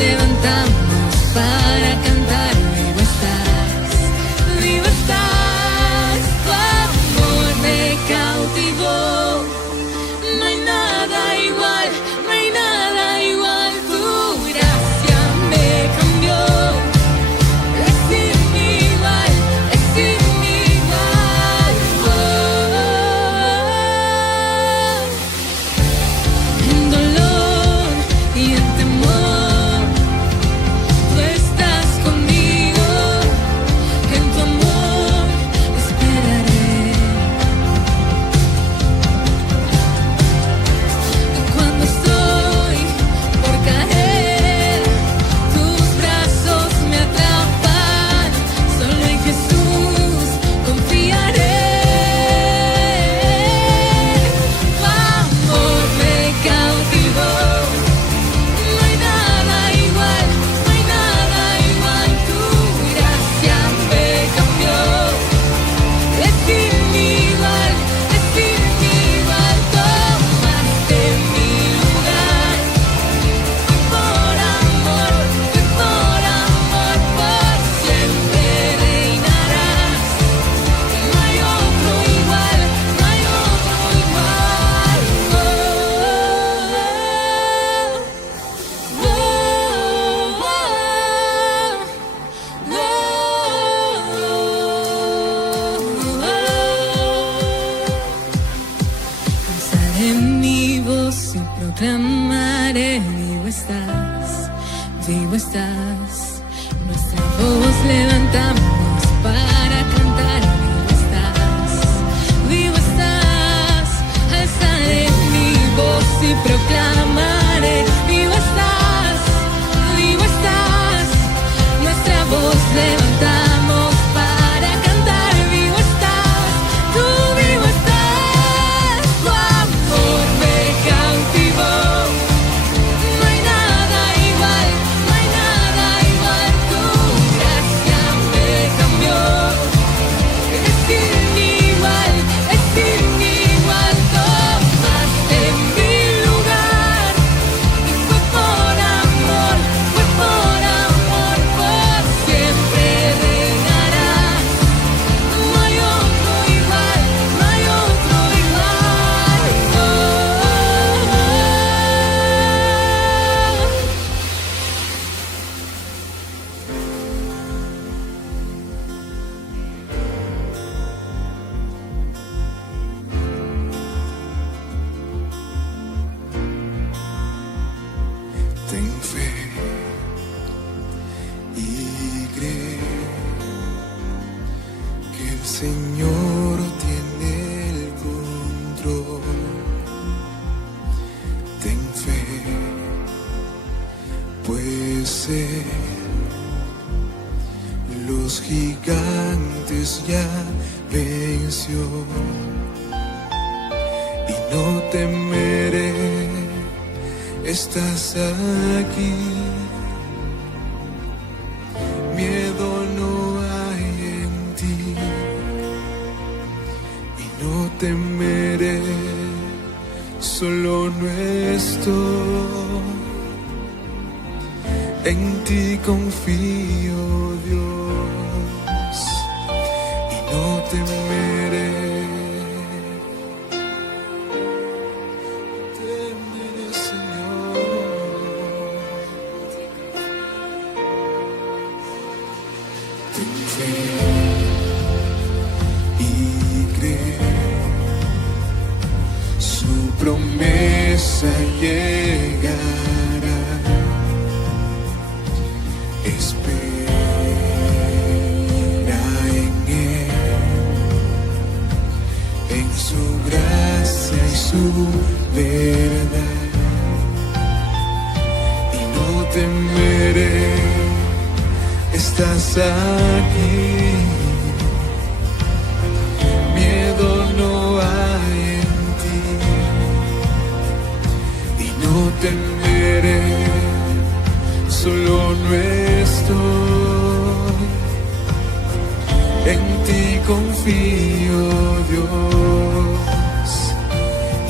levantamos para cantar. Vivo estás, vivo estás, tu amor me cautivó. No hay nada igual, no hay nada igual. Tu gracia me cambió. Es sin igual, es sin igual. En dolor y en temor, tú estás conmigo. En tu amor esperaré. Cuando estoy por caer, tus brazos me atrapan. Solo en Jesús confiaré. Tu amor me cautivó. No hay nada igual, no hay nada igual. Tu gracia me cambió. Es sin igual, es sin igual. Tomaste mi lugar. Por amor, por siempre reinarás. No hay otro igual, no hay otro igual. Alzaré mi voz y proclamaré: vivo estás, vivo estás. Nuestra voz levantamos para cantar. Vivo estás, alzaré mi voz y proclamaré: vivo estás, vivo estás. Nuestra voz levantamos para cantar. Vivo estás, tú vivo estás. Tu amor me cautivó. No hay nada igual, no hay nada igual. Tu gracia me cambió. Es sin igual, es sin igual. Tomaste mi lugar. Y fue por amor, por siempre reinarás. No hay otro igual, no hay otro igual. Ten fe y cree que el Señor tiene el control. Ten fe, pues los gigantes ya venció. Y no temeré, estás aquí. Miedo no hay en ti. Y no temeré, solo no estoy. En ti confío, Dios. Y no temeré. Y cree, su promesa llegará. Espera en Él, en su gracia y su verdad. Y no temeré, estás aquí. Miedo no hay en ti. Y no temeré, solo no estoy. En ti confío, Dios,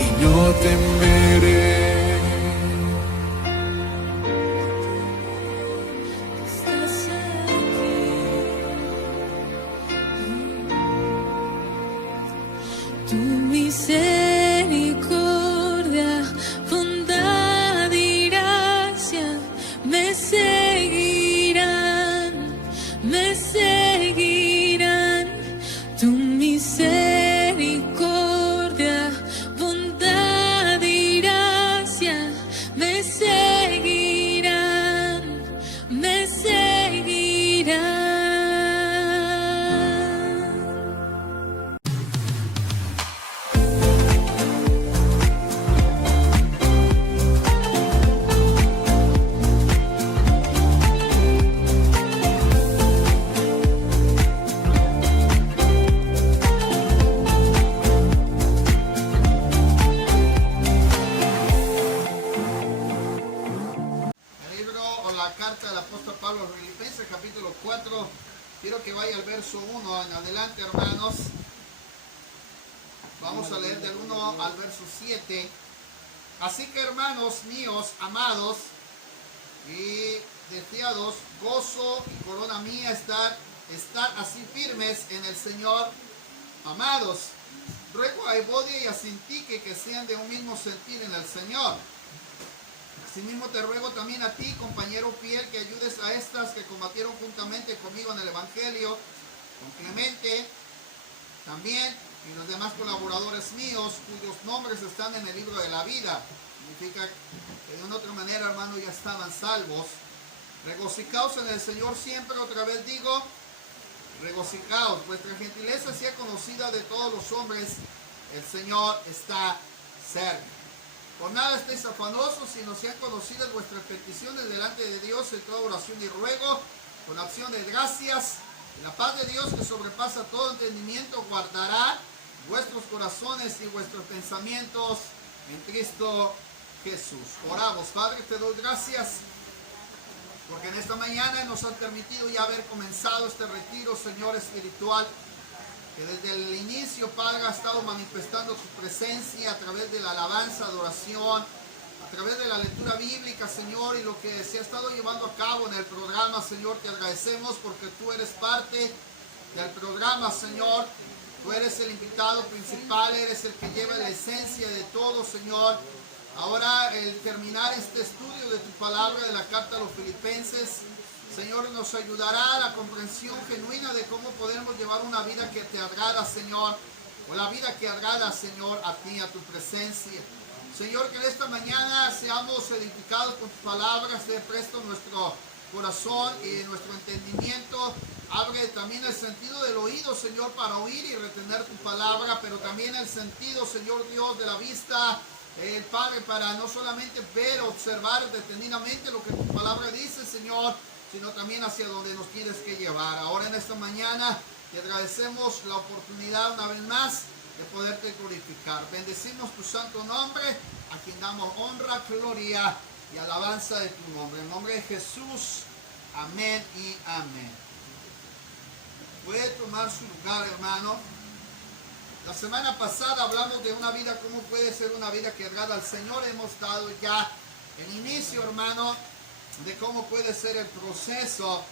y no temeré. la carta del apóstol Pablo a los Filipenses, capítulo 4. Quiero que vaya al verso 1 en adelante, hermanos. Vamos a leer del 1 al verso 7. Así que, hermanos míos, amados y deseados, gozo y corona mía, estar así firmes en el Señor. Amados, ruego a Evodia y a Sintique que sean de un mismo sentir en el Señor. Asimismo te ruego también a ti, compañero fiel, que ayudes a estas que combatieron juntamente conmigo en el Evangelio, con Clemente también, y los demás colaboradores míos, cuyos nombres están en el libro de la vida. Significa que de una otra manera, hermanos, ya estaban salvos. Regocijaos en el Señor siempre, otra vez digo, regocijaos. Vuestra gentileza sea conocida de todos los hombres, el Señor está cerca. Por nada estéis afanosos, sino sean conocidas vuestras peticiones delante de Dios en toda oración y ruego, con acción de gracias. Y la paz de Dios, que sobrepasa todo entendimiento, guardará vuestros corazones y vuestros pensamientos en Cristo Jesús. Oramos. Padre, te doy gracias porque en esta mañana nos han permitido ya haber comenzado este retiro, Señor, espiritual, que desde el inicio, Padre, ha estado manifestando tu presencia a través de la alabanza, adoración, a través de la lectura bíblica, Señor, y lo que se ha estado llevando a cabo en el programa, Señor. Te agradecemos porque tú eres parte del programa, Señor. Tú eres el invitado principal, eres el que lleva la esencia de todo, Señor. Ahora, el terminar este estudio de tu palabra, de la carta a los Filipenses, Señor, nos ayudará a la comprensión genuina de cómo podemos llevar una vida que te agrada, Señor, o la vida que agrada, Señor, a ti, a tu presencia. Señor, que en esta mañana seamos edificados con tus palabras. Te presto nuestro corazón y nuestro entendimiento. Abre también el sentido del oído, Señor, para oír y retener tu palabra, pero también el sentido, Señor Dios, de la vista, Padre, para no solamente ver, observar detenidamente lo que tu palabra dice, Señor, sino también hacia donde nos quieres que llevar. Ahora en esta mañana te agradecemos la oportunidad una vez más de poderte glorificar. Bendecimos tu santo nombre, a quien damos honra, gloria y alabanza de tu nombre. En nombre de Jesús, amén y amén. Puede tomar su lugar, hermano. La semana pasada hablamos de una vida, cómo puede ser una vida que agrada al Señor. Hemos dado ya el inicio, hermano, de cómo puede ser el proceso.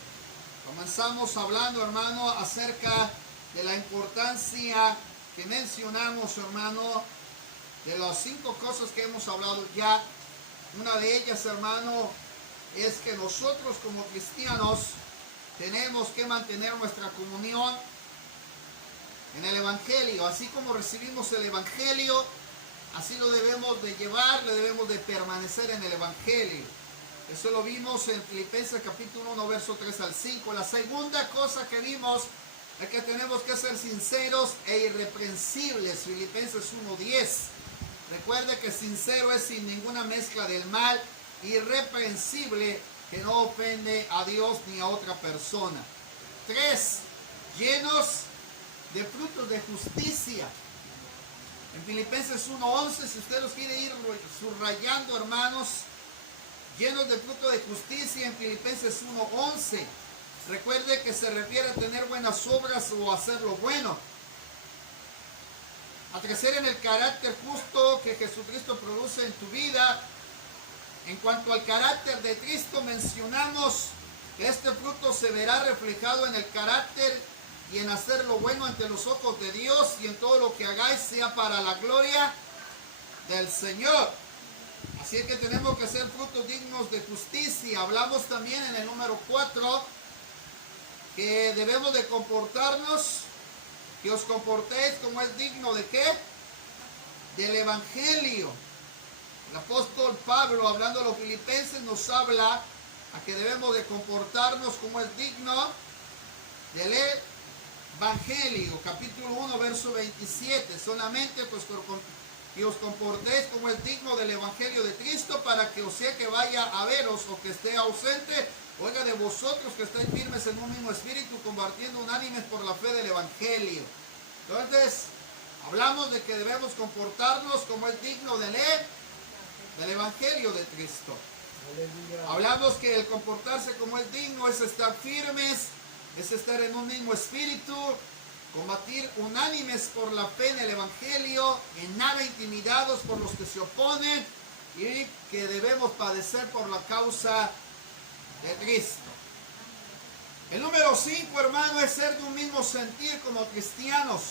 Comenzamos hablando, hermano, acerca de la importancia que mencionamos, hermano, de las 5 cosas que hemos hablado ya. Una de ellas, hermano, es que nosotros como cristianos tenemos que mantener nuestra comunión en el Evangelio. Así como recibimos el Evangelio, así lo debemos de llevar, le debemos de permanecer en el Evangelio. Eso lo vimos en Filipenses capítulo 1, verso 3 al 5. La segunda cosa que vimos es que tenemos que ser sinceros e irreprensibles. Filipenses 1:10. Recuerde que sincero es sin ninguna mezcla del mal, irreprensible, que no ofende a Dios ni a otra persona. 3. Llenos de frutos de justicia. En Filipenses 1:11, si usted los quiere ir subrayando, hermanos, llenos de fruto de justicia en Filipenses 1:11. Recuerde que se refiere a tener buenas obras o hacer lo bueno. A crecer en el carácter justo que Jesucristo produce en tu vida. En cuanto al carácter de Cristo, mencionamos que este fruto se verá reflejado en el carácter y en hacer lo bueno ante los ojos de Dios, y en todo lo que hagáis sea para la gloria del Señor. Así es que tenemos que ser frutos dignos de justicia. Hablamos también en el número 4 que debemos de comportarnos, que os comportéis como es digno de ¿qué? Del Evangelio. El apóstol Pablo, hablando a los filipenses, nos habla a que debemos de comportarnos como es digno del Evangelio. Capítulo 1, verso 27. Solamente pues que os comportéis como es digno del Evangelio de Cristo, para que o sea que vaya a veros o que esté ausente, oiga de vosotros que estáis firmes en un mismo espíritu, compartiendo unánimes por la fe del Evangelio. Entonces, hablamos de que debemos comportarnos como es digno del Evangelio de Cristo. Hablamos que el comportarse como es digno es estar firmes, es estar en un mismo espíritu, combatir unánimes por la fe en el Evangelio, en nada intimidados por los que se oponen y que debemos padecer por la causa de Cristo. El número 5, hermano, es ser de un mismo sentir como cristianos.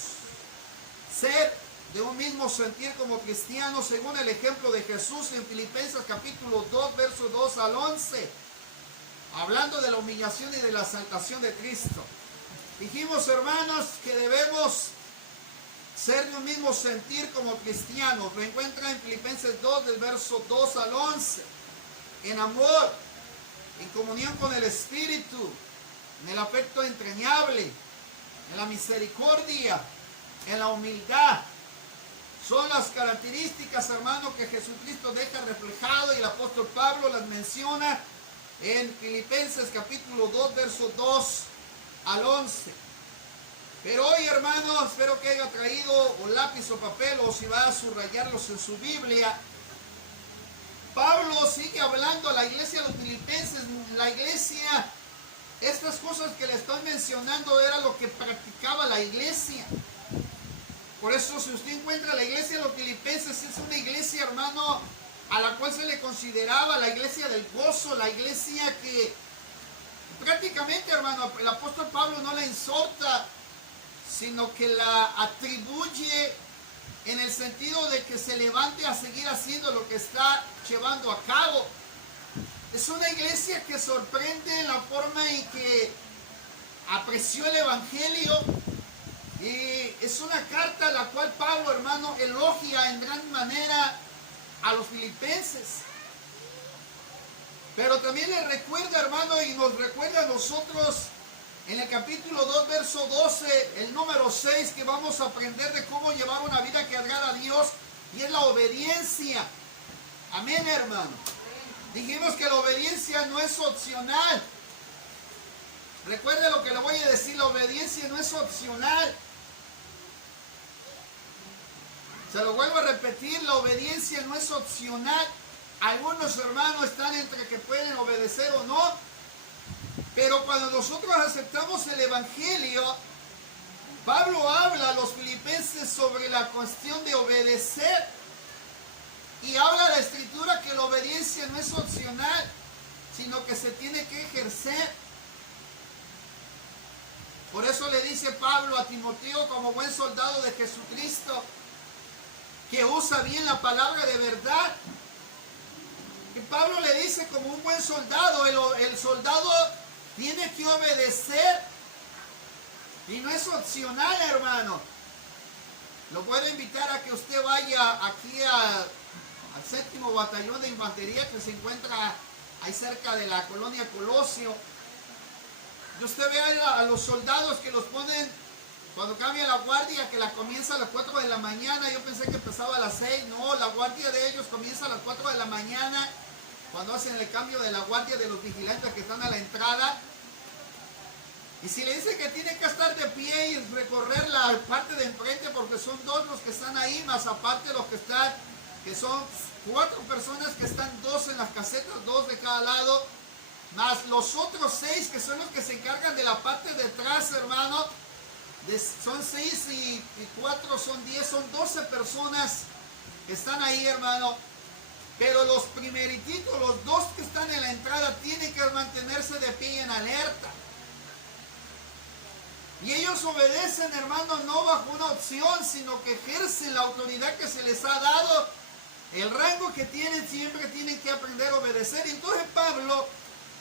Ser de un mismo sentir como cristianos, según el ejemplo de Jesús en Filipenses capítulo 2, versos 2 al 11. Hablando de la humillación y de la exaltación de Cristo. Dijimos, hermanos, que debemos ser de un mismo sentir como cristianos. Lo encuentra en Filipenses 2, del verso 2 al 11. En amor, en comunión con el Espíritu, en el afecto entrañable, en la misericordia, en la humildad. Son las características, hermano, que Jesucristo deja reflejado y el apóstol Pablo las menciona en Filipenses capítulo 2, versos 2 al 11. Pero hoy, hermano, espero que haya traído un lápiz o papel o si va a subrayarlos en su Biblia. Pablo sigue hablando a la iglesia de los filipenses. La iglesia, estas cosas que le estoy mencionando era lo que practicaba la iglesia. Por eso, si usted encuentra la iglesia de los filipenses, es una iglesia, hermano, a la cual se le consideraba la iglesia del gozo, la iglesia que prácticamente, hermano, el apóstol Pablo no la exhorta, sino que la atribuye en el sentido de que se levante a seguir haciendo lo que está llevando a cabo. Es una iglesia que sorprende en la forma en que apreció el Evangelio. Y es una carta la cual Pablo, hermano, elogia en gran manera a los filipenses. Pero también le recuerda, hermano, y nos recuerda a nosotros en el capítulo 2, verso 12, el número 6, que vamos a aprender de cómo llevar una vida que agrada a Dios, y es la obediencia. Amén, hermano. Dijimos que la obediencia no es opcional. Recuerde lo que le voy a decir, la obediencia no es opcional. Se lo vuelvo a repetir, la obediencia no es opcional. Algunos hermanos están entre que pueden obedecer o no. Pero cuando nosotros aceptamos el Evangelio, Pablo habla a los filipenses sobre la cuestión de obedecer. Y habla la Escritura que la obediencia no es opcional, sino que se tiene que ejercer. Por eso le dice Pablo a Timoteo, como buen soldado de Jesucristo, que usa bien la palabra de verdad. Que Pablo le dice como un buen soldado, el soldado tiene que obedecer. Y no es opcional, hermano. Lo puedo invitar a que usted vaya aquí al 7º Batallón de Infantería que se encuentra ahí cerca de la colonia Colosio. Y usted ve a los soldados que los ponen cuando cambia la guardia, que la comienza a las 4 de la mañana. Yo pensé que empezaba a las 6. No, la guardia de ellos comienza a las 4 de la mañana, cuando hacen el cambio de la guardia de los vigilantes que están a la entrada. Y si le dicen que tiene que estar de pie y recorrer la parte de enfrente, porque son 2 los que están ahí, más aparte los que están, que son 4 personas que están 2 en las casetas, 2 de cada lado, más los otros 6 que son los que se encargan de la parte de atrás, hermano. Son 6 y 4 son 10, son 12 personas que están ahí, hermano. Pero los primerititos, los 2 que están en la entrada, tienen que mantenerse de pie y en alerta. Y ellos obedecen, hermano, no bajo una opción, sino que ejercen la autoridad que se les ha dado. El rango que tienen, siempre tienen que aprender a obedecer. Y entonces Pablo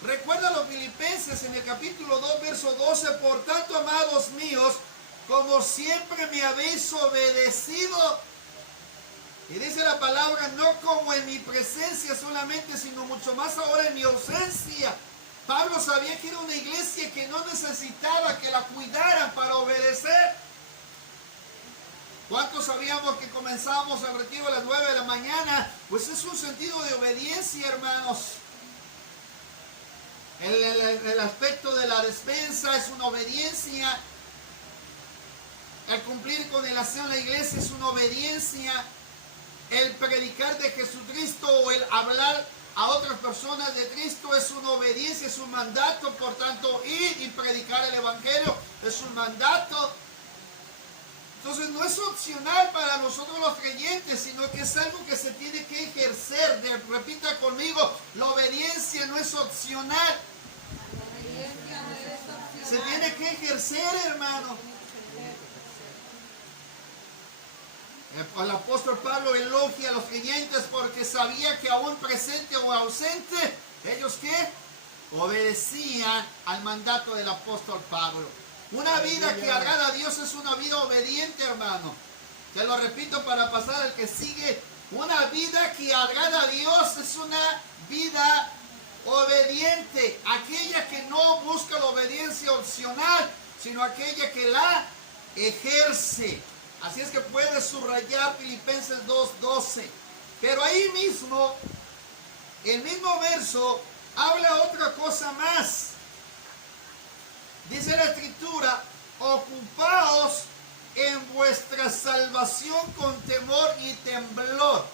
recuerda a los filipenses en el capítulo 2, verso 12. Por tanto, amados míos, como siempre me habéis obedecido. Y dice la palabra, no como en mi presencia solamente, sino mucho más ahora en mi ausencia. Pablo sabía que era una iglesia que no necesitaba que la cuidaran para obedecer. ¿Cuántos sabíamos que comenzábamos el retiro a las 9 de la mañana? Pues es un sentido de obediencia, hermanos. El aspecto de la despensa es una obediencia. El cumplir con el aseo en la iglesia es una obediencia. El predicar de Jesucristo o el hablar a otras personas de Cristo es una obediencia, es un mandato. Por tanto, ir y predicar el Evangelio es un mandato. Entonces no es opcional para nosotros los creyentes, sino que es algo que se tiene que ejercer. Repita conmigo, la obediencia no es opcional. Se tiene que ejercer, hermano. El apóstol Pablo elogia a los creyentes porque sabía que aún presente o ausente, ellos ¿qué? Obedecían al mandato del apóstol Pablo. Una vida que agrada a Dios es una vida obediente, hermano. Te lo repito para pasar al que sigue. Una vida que agrada a Dios es una vida obediente. Aquella que no busca la obediencia opcional, sino aquella que la ejerce. Así es que puedes subrayar Filipenses 2:12. Pero ahí mismo, el mismo verso, habla otra cosa más. Dice la Escritura, ocupaos en vuestra salvación con temor y temblor.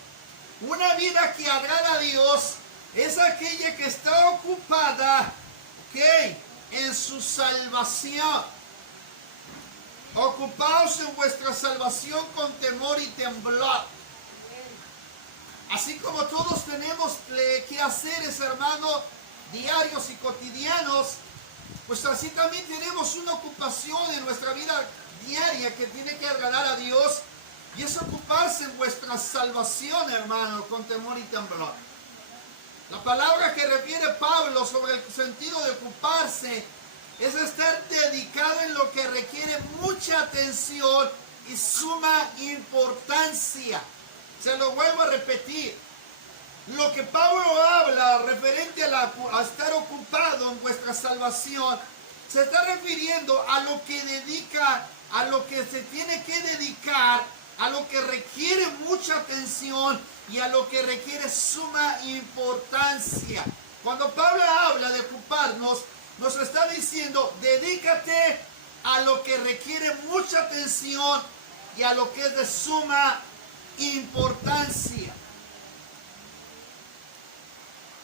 Una vida que agrada a Dios es aquella que está ocupada, ¿qué? En su salvación. Ocupaos en vuestra salvación con temor y temblor. Así como todos tenemos que hacer, hermano, diarios y cotidianos, pues así también tenemos una ocupación en nuestra vida diaria que tiene que agradar a Dios, y es ocuparse en vuestra salvación, hermano, con temor y temblor. La palabra que refiere Pablo sobre el sentido de ocuparse es estar dedicado en lo que requiere mucha atención y suma importancia. Se lo vuelvo a repetir. Lo que Pablo habla referente a estar ocupado en vuestra salvación, se está refiriendo a lo que dedica, a lo que se tiene que dedicar, a lo que requiere mucha atención y a lo que requiere suma importancia. Cuando Pablo habla de ocuparnos, nos está diciendo, dedícate a lo que requiere mucha atención y a lo que es de suma importancia.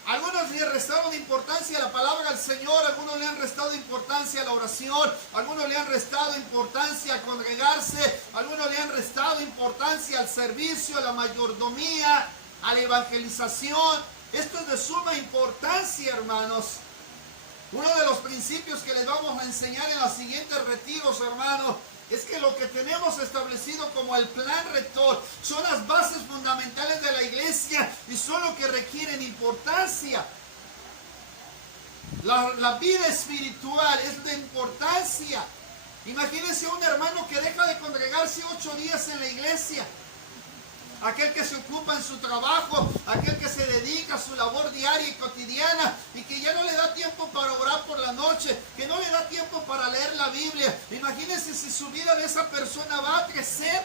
Algunos le han restado importancia a la palabra del Señor, algunos le han restado importancia a la oración, algunos le han restado importancia a congregarse, algunos le han restado importancia al servicio, a la mayordomía, a la evangelización. Esto es de suma importancia, hermanos. Uno de los principios que les vamos a enseñar en los siguientes retiros, hermanos, es que lo que tenemos establecido como el plan rector son las bases fundamentales de la iglesia y son lo que requieren importancia. La vida espiritual es de importancia. Imagínense un hermano que deja de congregarse 8 días en la iglesia. Aquel que se ocupa en su trabajo, aquel que se dedica a su labor diaria y cotidiana y que ya no le da tiempo para orar por la noche, que no le da tiempo para leer la Biblia. Imagínense si su vida de esa persona va a crecer.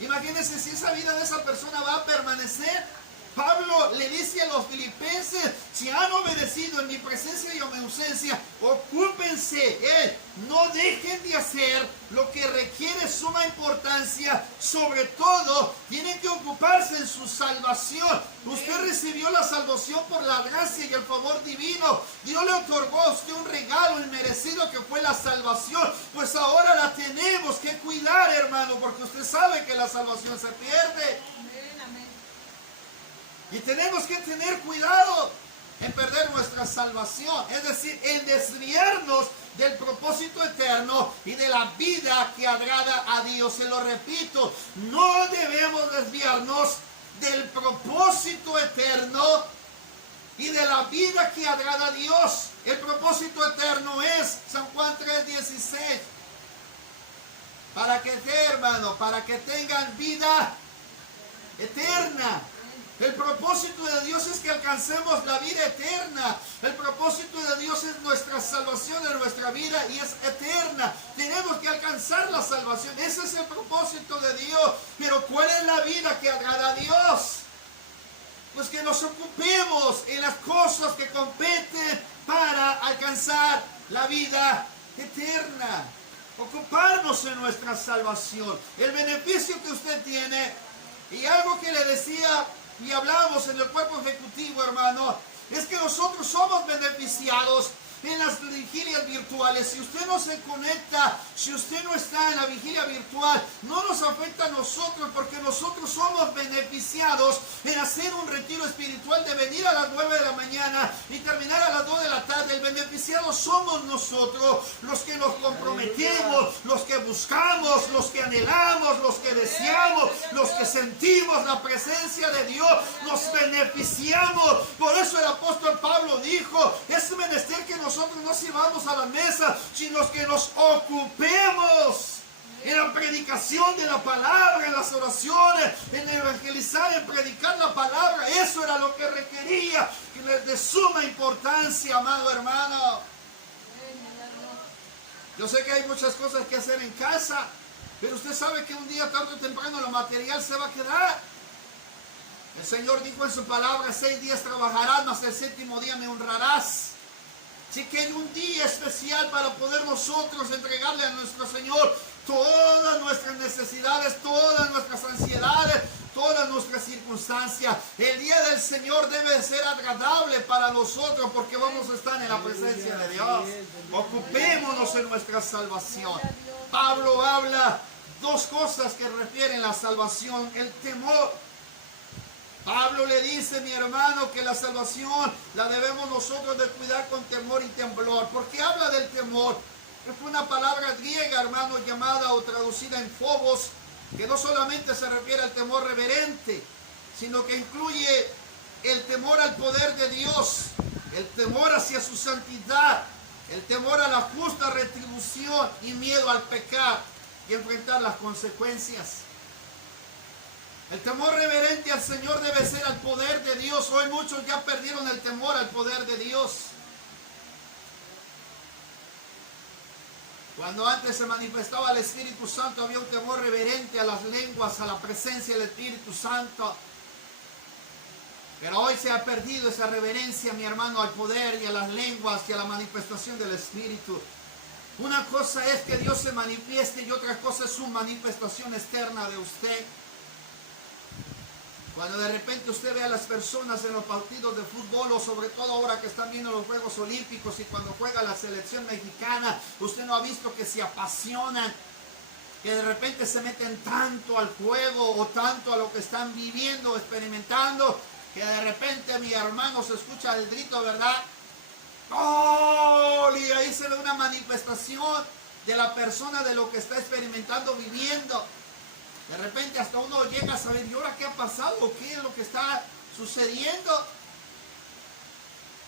Imagínense si esa vida de esa persona va a permanecer. Pablo le dice a los filipenses, si han obedecido en mi presencia y en mi ausencia, ocúpense, no dejen de hacer lo que requiere suma importancia. Sobre todo, tienen que ocuparse en su salvación. Usted recibió la salvación por la gracia y el favor divino. Dios le otorgó a usted un regalo inmerecido que fue la salvación. Pues ahora la tenemos que cuidar, hermano, porque usted sabe que la salvación se pierde. Y tenemos que tener cuidado en perder nuestra salvación, es decir, en desviarnos del propósito eterno y de la vida que agrada a Dios. Se lo repito, no debemos desviarnos del propósito eterno y de la vida que agrada a Dios. El propósito eterno es San Juan 3:16. ¿Para qué, hermano? Para que tengan vida eterna. El propósito de Dios es que alcancemos la vida eterna. El propósito de Dios es nuestra salvación en nuestra vida y es eterna. Tenemos que alcanzar la salvación. Ese es el propósito de Dios. Pero ¿cuál es la vida que agrada a Dios? Pues que nos ocupemos en las cosas que competen para alcanzar la vida eterna. Ocuparnos en nuestra salvación. El beneficio que usted tiene. Y algo que le decía y hablamos en el cuerpo ejecutivo, hermano, es que nosotros somos beneficiados en las vigilias virtuales. Si usted no se conecta, si usted no está en la vigilia virtual, no nos afecta a nosotros, porque nosotros somos beneficiados en hacer un retiro espiritual de venir a las 9 de la mañana y terminar a las 2 de la tarde. El beneficiado somos nosotros, los que nos comprometemos, los que buscamos, los que anhelamos, los que deseamos, los que sentimos la presencia de Dios, nos beneficiamos. Por eso el apóstol Pablo dijo, es menester que nosotros no sirvamos a la mesa, sino que nos ocupemos en la predicación de la palabra, en las oraciones, en evangelizar, en predicar la palabra. Eso era lo que requería, de suma importancia, amado hermano. Yo sé que hay muchas cosas que hacer en casa, pero usted sabe que un día tarde o temprano lo material se va a quedar. El Señor dijo en su palabra, 6 días trabajarás, mas el 7º día me honrarás. Así que hay un día especial para poder nosotros entregarle a nuestro Señor todas nuestras necesidades, todas nuestras ansiedades, todas nuestras circunstancias. El día del Señor debe ser agradable para nosotros, porque vamos a estar en la presencia de Dios. Ocupémonos en nuestra salvación. Pablo habla 2 cosas que refieren a la salvación: el temor. Pablo le dice, mi hermano, que la salvación la debemos nosotros de cuidar con temor y temblor. ¿Por qué habla del temor? Es una palabra griega, hermano, llamada o traducida en phobos, que no solamente se refiere al temor reverente, sino que incluye el temor al poder de Dios, el temor hacia su santidad, el temor a la justa retribución y miedo al pecar y enfrentar las consecuencias. El temor reverente al Señor debe ser al poder de Dios. Hoy muchos ya perdieron el temor al poder de Dios. Cuando antes se manifestaba el Espíritu Santo, había un temor reverente a las lenguas, a la presencia del Espíritu Santo. Pero hoy se ha perdido esa reverencia, mi hermano, al poder y a las lenguas y a la manifestación del Espíritu. Una cosa es que Dios se manifieste y otra cosa es su manifestación externa de usted. Cuando de repente usted ve a las personas en los partidos de fútbol, o sobre todo ahora que están viendo los Juegos Olímpicos y cuando juega la selección mexicana, usted no ha visto que se apasionan, que de repente se meten tanto al juego o tanto a lo que están viviendo, experimentando, que de repente, mi hermano, se escucha el grito, ¿verdad? ¡Oh! Y ahí se ve una manifestación de la persona, de lo que está experimentando, viviendo. De repente hasta uno llega a saber, ¿y ahora qué ha pasado? ¿Qué es lo que está sucediendo?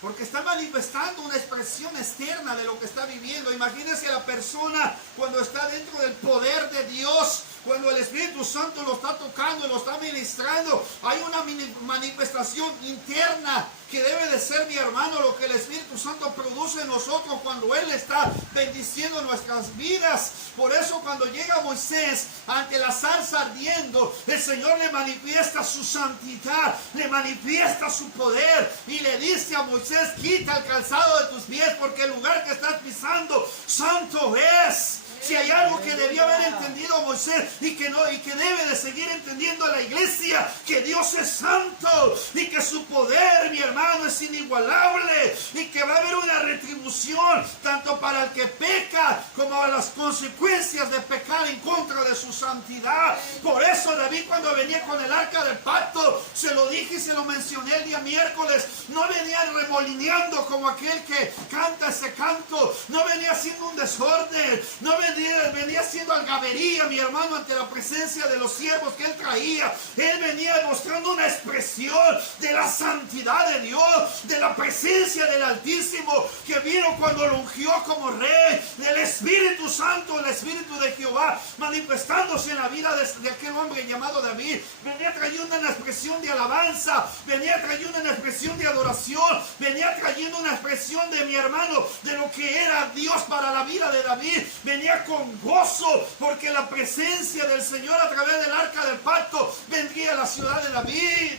Porque está manifestando una expresión externa de lo que está viviendo. Imagínense a la persona cuando está dentro del poder de Dios, cuando el Espíritu Santo lo está tocando, lo está ministrando. Hay una manifestación interna que debe de ser, mi hermano, lo que el Espíritu Santo produce en nosotros cuando Él está bendiciendo nuestras vidas. Por eso cuando llega Moisés ante la zarza ardiendo, el Señor le manifiesta su santidad, le manifiesta su poder y le dice a Moisés, quita el calzado de tus pies porque el lugar que estás pisando santo es. Si hay algo que debió haber entendido Moisés y que debe de seguir entendiendo la iglesia, que Dios es santo y que su poder, mi hermano, es inigualable y que va a haber una retribución tanto para el que peca como a las consecuencias de pecar en contra de su santidad. Por eso David, cuando venía con el arca del pacto, se lo dije y se lo mencioné el día miércoles, no venía remolineando como aquel que canta ese canto, no venía haciendo un desorden, no venía haciendo algabería, mi hermano, ante la presencia de los siervos que él traía. Él venía mostrando una expresión de la santidad de Dios, de la presencia del Altísimo, que vino cuando lo ungió como rey, del Espíritu Santo, el Espíritu de Jehová, manifestándose en la vida de aquel hombre llamado David. Venía trayendo una expresión de alabanza, venía trayendo una expresión de adoración, venía trayendo una expresión de, mi hermano, de lo que era Dios para la vida de David. Venía con gozo porque la presencia del Señor a través del arca del pacto vendría a la ciudad de David.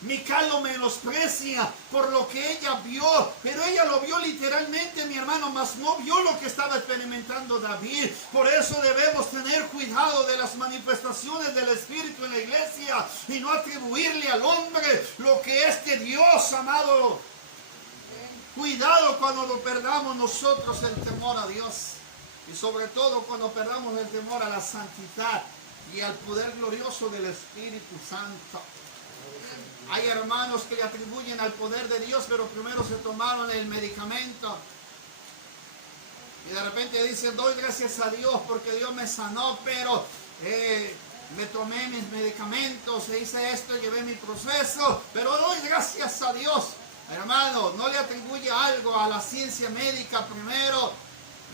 Mical lo menosprecia por lo que ella vio, pero ella lo vio literalmente, mi hermano, mas no vio lo que estaba experimentando David. Por eso debemos tener cuidado de las manifestaciones del Espíritu en la iglesia y no atribuirle al hombre lo que es de Dios, amado. Cuidado cuando lo perdamos nosotros el temor a Dios y sobre todo cuando perdamos el temor a la santidad y al poder glorioso del Espíritu Santo. Hay hermanos que le atribuyen al poder de Dios, pero primero se tomaron el medicamento. Y de repente dicen, doy gracias a Dios porque Dios me sanó, pero me tomé mis medicamentos, hice esto, llevé mi proceso, pero doy gracias a Dios. Hermano, no le atribuye algo a la ciencia médica primero.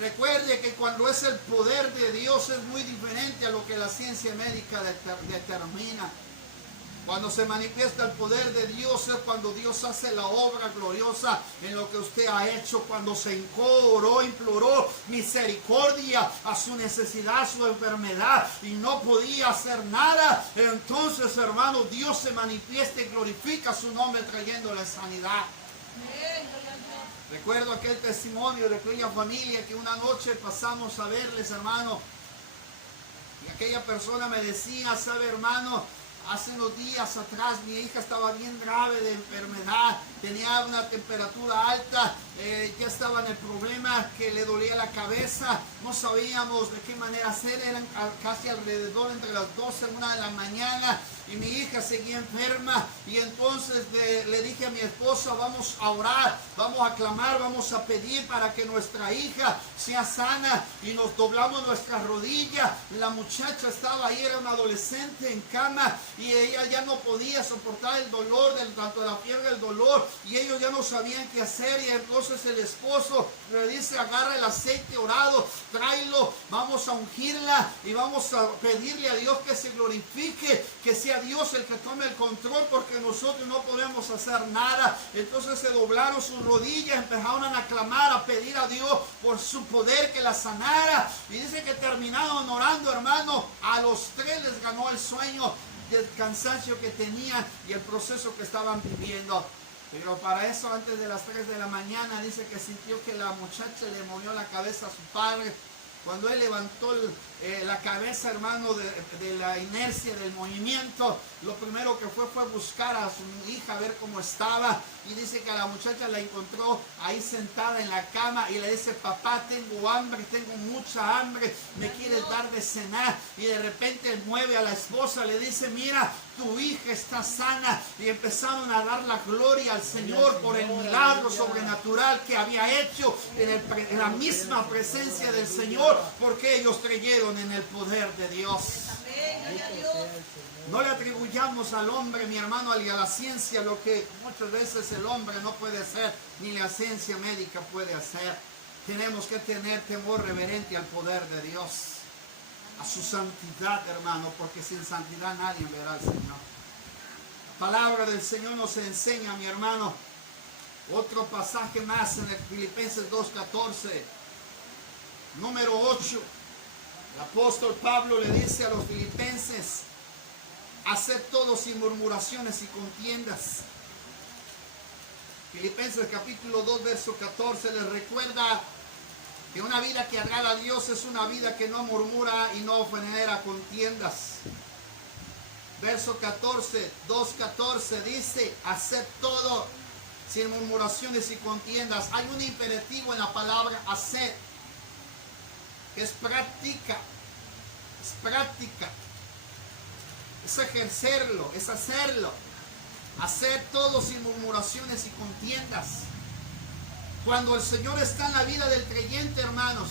Recuerde que cuando es el poder de Dios es muy diferente a lo que la ciencia médica determina. Cuando se manifiesta el poder de Dios es cuando Dios hace la obra gloriosa en lo que usted ha hecho. Cuando se hincó, oró, imploró misericordia a su necesidad, a su enfermedad y no podía hacer nada. Entonces, hermano, Dios se manifiesta y glorifica su nombre trayéndole sanidad. Recuerdo aquel testimonio de aquella familia que una noche pasamos a verles, hermano. Y aquella persona me decía, sabe, hermano, hace unos días atrás mi hija estaba bien grave de enfermedad, tenía una temperatura alta, ya estaba en el problema que le dolía la cabeza, no sabíamos de qué manera hacer, eran casi alrededor entre las 12 y 1 de la mañana y mi hija seguía enferma y entonces le dije a mi esposa, vamos a orar, vamos a clamar, vamos a pedir para que nuestra hija sea sana y nos doblamos nuestras rodillas. La muchacha estaba ahí, era una adolescente en cama y ella ya no podía soportar el dolor, tanto de la fiebre, el dolor, y ellos ya no sabían qué hacer y entonces el esposo le dice, agarra el aceite orado, tráelo, vamos a ungirla y vamos a pedirle a Dios que se glorifique, que sea Dios el que tome el control porque nosotros no podemos hacer nada. Entonces se doblaron sus rodillas, empezaron a clamar, a pedir a Dios por su poder que la sanara y dice que terminaron orando, hermano, a los 3 les ganó el sueño del cansancio que tenían y el proceso que estaban viviendo. Pero para eso, antes de las 3 de la mañana, dice que sintió que la muchacha le movió la cabeza a su padre. Cuando él levantó la cabeza, hermano, de la inercia del movimiento, lo primero que fue buscar a su hija, a ver cómo estaba. Y dice que a la muchacha la encontró ahí sentada en la cama y le dice, papá, tengo hambre, tengo mucha hambre, ¿me quieres dar de cenar? Y de repente mueve a la esposa, le dice, mira, tu hija está sana. Y empezaron a dar la gloria al Señor por el milagro sobrenatural que había hecho en la misma presencia del Señor, porque ellos creyeron en el poder de Dios. No le atribuyamos al hombre, mi hermano, y a la ciencia lo que muchas veces el hombre no puede hacer, ni la ciencia médica puede hacer. Tenemos que tener temor reverente al poder de Dios, a su santidad, hermano, porque sin santidad nadie verá al Señor. La palabra del Señor nos enseña, mi hermano, otro pasaje más en el Filipenses 2:14, número 8. El apóstol Pablo le dice a los filipenses, haced todo sin murmuraciones y contiendas. Filipenses capítulo 2, verso 14 les recuerda que una vida que agrada a Dios es una vida que no murmura y no genera contiendas. Verso 14, 2:14 dice, haced todo sin murmuraciones y contiendas. Hay un imperativo en la palabra hacer, que es práctica, es ejercerlo, es hacerlo. Hacer todo sin murmuraciones y contiendas. Cuando el Señor está en la vida del creyente, hermanos,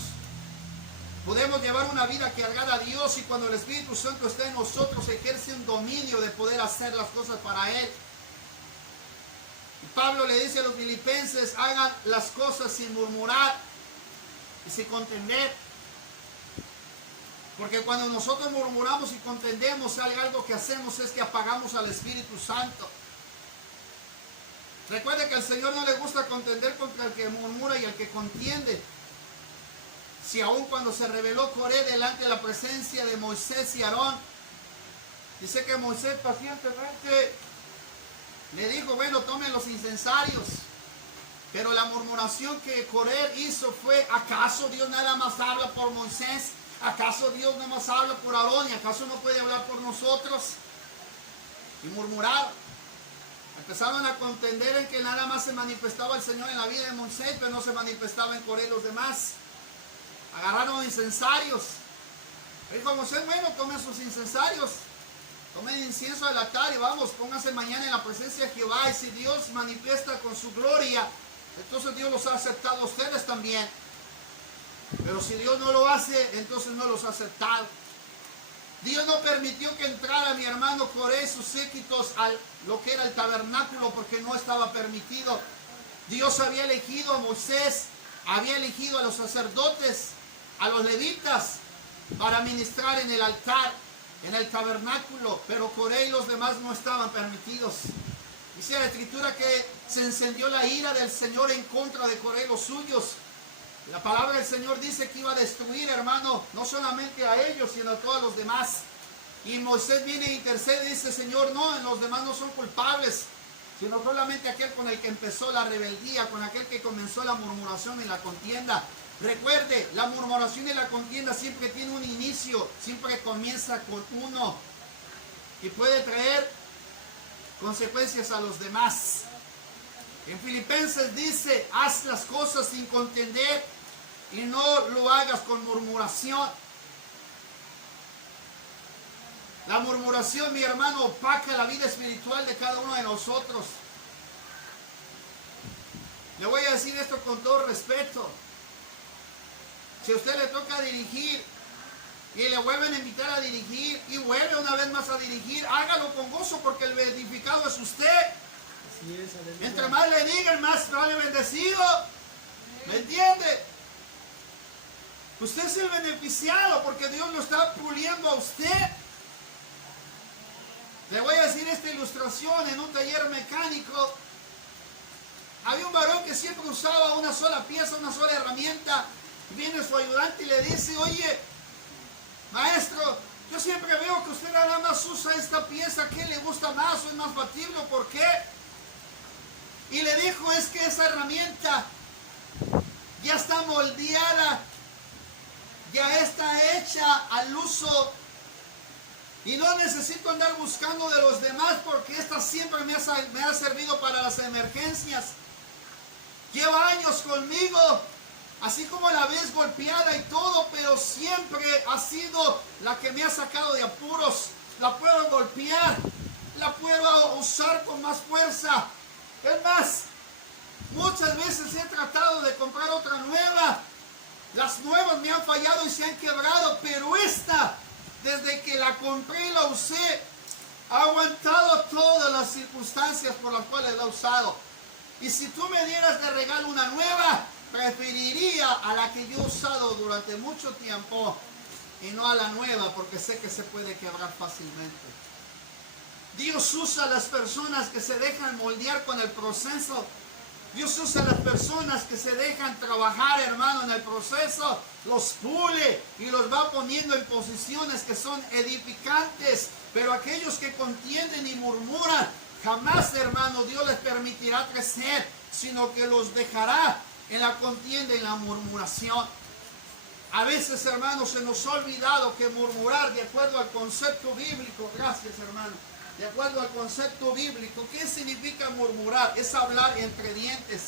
podemos llevar una vida que agrada a Dios, y cuando el Espíritu Santo está en nosotros, ejerce un dominio de poder hacer las cosas para Él. Y Pablo le dice a los filipenses, hagan las cosas sin murmurar y sin contender. Porque cuando nosotros murmuramos y contendemos, algo que hacemos es que apagamos al Espíritu Santo. Recuerde que al Señor no le gusta contender contra el que murmura y el que contiende. Si aún cuando se reveló Coré delante de la presencia de Moisés y Aarón, dice que Moisés pacientemente le dijo, bueno, tomen los incensarios. Pero la murmuración que Coré hizo fue, ¿acaso Dios nada más habla por Moisés? ¿Acaso Dios nada más habla por Aarón? ¿Y acaso no puede hablar por nosotros? Y murmuraron. Empezaron a contender en que nada más se manifestaba el Señor en la vida de Moisés, pero no se manifestaba en Coré los demás. Agarraron incensarios. Dijo Moisés, bueno, tomen sus incensarios. Tomen incienso del altar y vamos, pónganse mañana en la presencia de Jehová. Y si Dios manifiesta con su gloria, entonces Dios los ha aceptado a ustedes también. Pero si Dios no lo hace, entonces no los ha aceptado. Dios no permitió que entrara mi hermano Coré y sus séquitos a lo que era el tabernáculo porque no estaba permitido. Dios había elegido a Moisés, había elegido a los sacerdotes, a los levitas, para ministrar en el altar, en el tabernáculo, pero Coré y los demás no estaban permitidos. Dice la Escritura que se encendió la ira del Señor en contra de Coré y los suyos. La palabra del Señor dice que iba a destruir, hermano, no solamente a ellos, sino a todos los demás. Y Moisés viene e intercede y dice, Señor, no, los demás no son culpables, sino solamente aquel con el que empezó la rebeldía, con aquel que comenzó la murmuración y la contienda. Recuerde, la murmuración y la contienda siempre tiene un inicio, siempre comienza con uno y puede traer consecuencias a los demás. En Filipenses dice, haz las cosas sin contender y no lo hagas con murmuración. La murmuración, mi hermano, opaca la vida espiritual de cada uno de nosotros. Le voy a decir esto con todo respeto. Si a usted le toca dirigir y le vuelven a invitar a dirigir y vuelve una vez más a dirigir, hágalo con gozo porque el beneficiado es usted. Así es, aleluya. Entre más le digan, más vale bendecido. ¿Me entiende? Usted es el beneficiado porque Dios lo está puliendo a usted. Le voy a decir esta ilustración en un taller mecánico. Había un varón que siempre usaba una sola pieza, una sola herramienta. Viene su ayudante y le dice, oye, maestro, yo siempre veo que usted nada más usa esta pieza. ¿Qué le gusta más? ¿Es más batible? ¿Por qué? Y le dijo, es que esa herramienta ya está moldeada, ya está hecha al uso y no necesito andar buscando de los demás porque esta siempre me ha servido para las emergencias. Lleva años conmigo, así como la ves golpeada y todo, pero siempre ha sido la que me ha sacado de apuros. La puedo golpear, la puedo usar con más fuerza. Es más, muchas veces he tratado de comprar otra nueva. Las nuevas me han fallado y se han quebrado, pero esta, desde que la compré y la usé, ha aguantado todas las circunstancias por las cuales la he usado. Y si tú me dieras de regalo una nueva, preferiría a la que yo he usado durante mucho tiempo y no a la nueva, porque sé que se puede quebrar fácilmente. Dios usa a las personas que se dejan moldear con el proceso. Dios usa a las personas que se dejan trabajar, hermano, en el proceso. Los pule y los va poniendo en posiciones que son edificantes. Pero aquellos que contienden y murmuran, jamás, hermano, Dios les permitirá crecer, sino que los dejará en la contienda y la murmuración. A veces, hermano, se nos ha olvidado que murmurar, de acuerdo al concepto bíblico, gracias, hermano, de acuerdo al concepto bíblico, ¿qué significa murmurar? Es hablar entre dientes.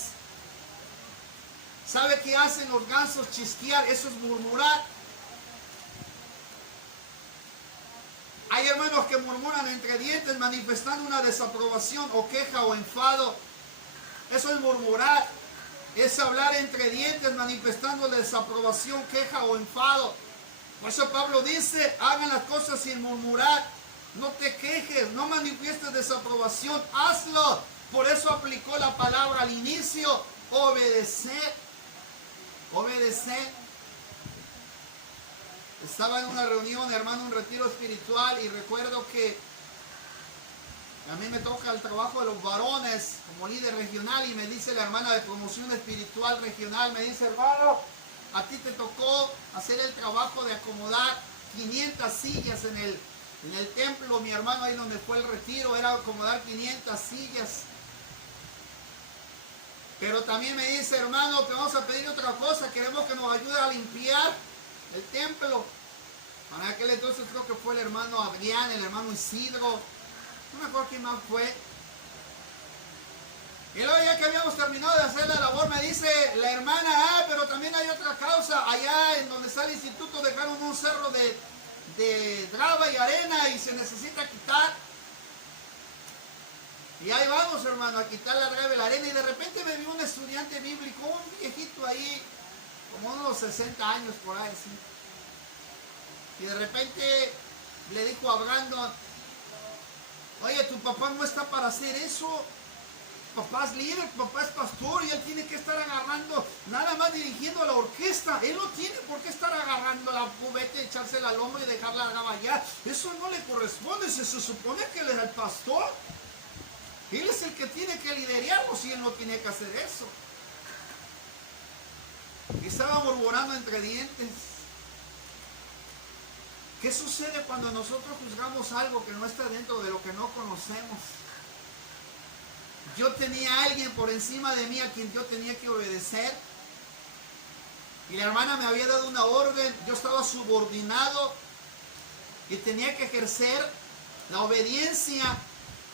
¿Sabe qué hacen los gansos? Chisquear, eso es murmurar. Hay hermanos que murmuran entre dientes manifestando una desaprobación o queja o enfado. Eso es murmurar. Es hablar entre dientes manifestando desaprobación, queja o enfado. Por eso Pablo dice, hagan las cosas sin murmurar. No te quejes, no manifiestes desaprobación, hazlo. Por eso aplicó la palabra al inicio, obedecer. Obedecer. Estaba en una reunión, hermano, un retiro espiritual, y recuerdo que a mí me toca el trabajo de los varones como líder regional, y me dice la hermana de promoción espiritual regional, me dice, hermano, a ti te tocó hacer el trabajo de acomodar 500 sillas en En el templo, mi hermano, ahí donde fue el retiro, era acomodar 500 sillas. Pero también me dice, hermano, que vamos a pedir otra cosa. Queremos que nos ayude a limpiar el templo. En aquel entonces creo que fue el hermano Adrián, el hermano Isidro. No me acuerdo quién más fue. Y luego ya que habíamos terminado de hacer la labor, me dice la hermana, pero también hay otra causa. Allá en donde está el instituto dejaron un cerro de grava y arena y se necesita quitar. Y ahí vamos, hermano, a quitar la grava y la arena. Y de repente me vio un estudiante bíblico, un viejito ahí, como unos 60 años por ahí, sí. Y de repente le dijo a Brandon, oye, tu papá no está para hacer eso. Papá es líder, papá es pastor y él tiene que estar agarrando, nada más dirigiendo a la orquesta. Él no tiene por qué estar agarrando la cubeta, echársela al hombro y dejarla allá. Eso no le corresponde, se supone que él es el pastor. Él es el que tiene que liderarlos y él no tiene que hacer eso. Y estaba murmurando entre dientes. ¿Qué sucede cuando nosotros juzgamos algo que no está dentro de lo que no conocemos? Yo tenía a alguien por encima de mí a quien yo tenía que obedecer. Y la hermana me había dado una orden. Yo estaba subordinado y tenía que ejercer la obediencia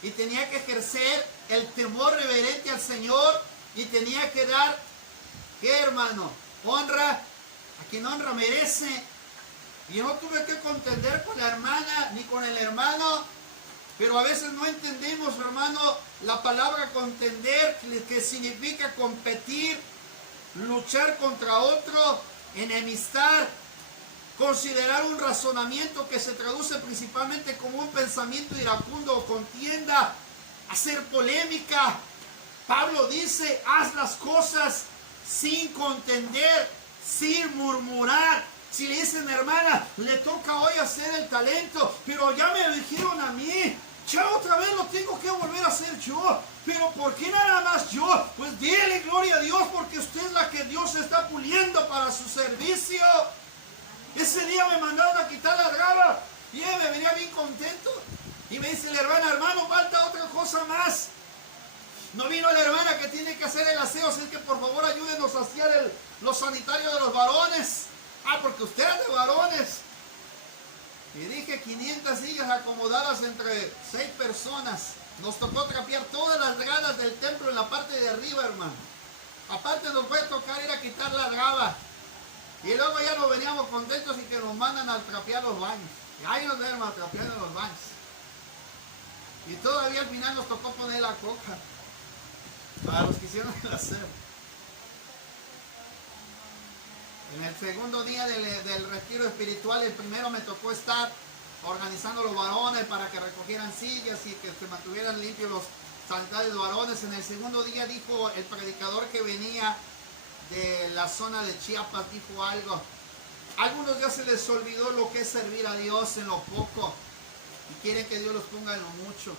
y tenía que ejercer el temor reverente al Señor y tenía que dar, ¿qué, hermano? Honra a quien honra merece. Y yo no tuve que contender con la hermana ni con el hermano. Pero a veces no entendemos, hermano, la palabra contender, que significa competir, luchar contra otro, enemistar, considerar un razonamiento que se traduce principalmente como un pensamiento iracundo o contienda, hacer polémica. Pablo dice, haz las cosas sin contender, sin murmurar. Si le dicen, hermana, le toca hoy hacer el talento, pero ya me dijeron a mí, ya otra vez lo tengo que volver a hacer yo. Pero ¿por qué nada más yo? Pues dile gloria a Dios porque usted es la que Dios está puliendo para su servicio. Ese día me mandaron a quitar la grava y me venía bien contento. Y me dice la hermana, hermano, falta otra cosa más. No vino la hermana que tiene que hacer el aseo, así que por favor ayúdenos a hacer los sanitarios de los varones. Ah, porque usted es de varones. Y dije 500 sillas acomodadas entre 6 personas. Nos tocó trapear todas las gradas del templo en la parte de arriba, hermano. Aparte nos fue a tocar ir a quitar la grava. Y luego ya nos veníamos contentos y que nos mandan a trapear los baños. Y ahí nos vemos a trapear en los baños. Y todavía al final nos tocó poner la coca. Para los que hicieron el aseo. En el segundo día del retiro espiritual, el primero me tocó estar organizando los varones para que recogieran sillas y que se mantuvieran limpios los sanitarios varones. En el segundo día dijo el predicador que venía de la zona de Chiapas, dijo algo. A algunos ya se les olvidó lo que es servir a Dios en lo poco y quieren que Dios los ponga en lo mucho.